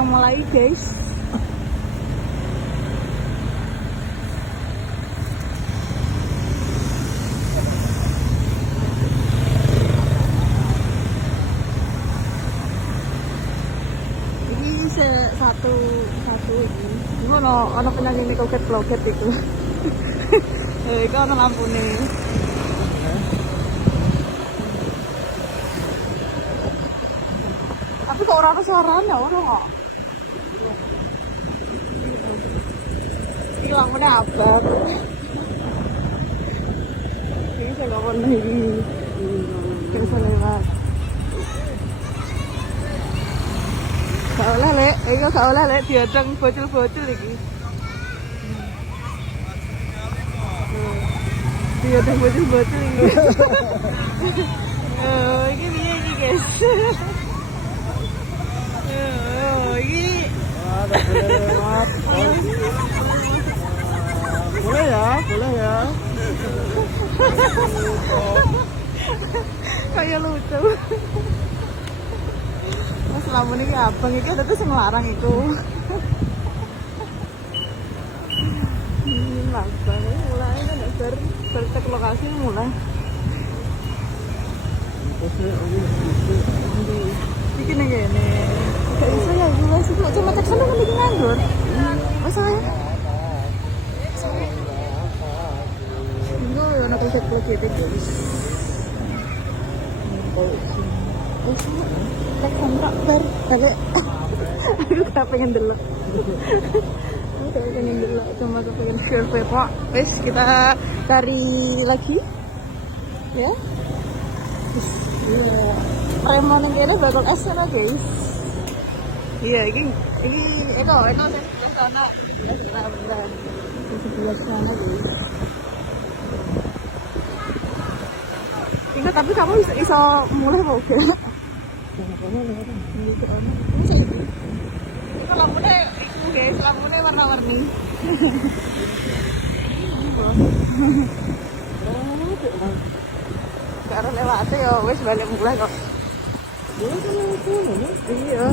urung mulai guys. Ini satu ini. Iku ono penyanyi kloket itu. Iku ono lampune. Tapi kok orang suaranya orang kok. Ini lampunya abang. Ini saya nggak pernah ini. Bisa lewat. Gak oleh lek, gak oleh lek diadang bocil-bocil iki. Diadang bocil-bocil iki. Oh, iki piye iki, guys? Ini boleh ya. Kayak lucu. Mas lamun ini abang itu ada tuh yang larang itu. Abang mulai kan cek lokasi mulai. Bikin aja ini. Gak bisa ya gue sih cuma cek sana kan bikin nganggur. Masa ya? Gue yang aku cek lagi itu guys. Cek kontrak balik. Aku gak pengen delok. Aku gak pengen delok. Cuma aku pengen survei pak. Wes kita cari lagi. Ya. Iya. Remon yang kayaknya bakal es sana guys. Iya, ini sebelah sana. Benar. Di sebelah sana guys. Ingat tapi kamu bisa mulai mau ke? Itu lampunya itu guys, lampunya warna-warni. Karena lewatnya ya wes balik mulai kok. Iya.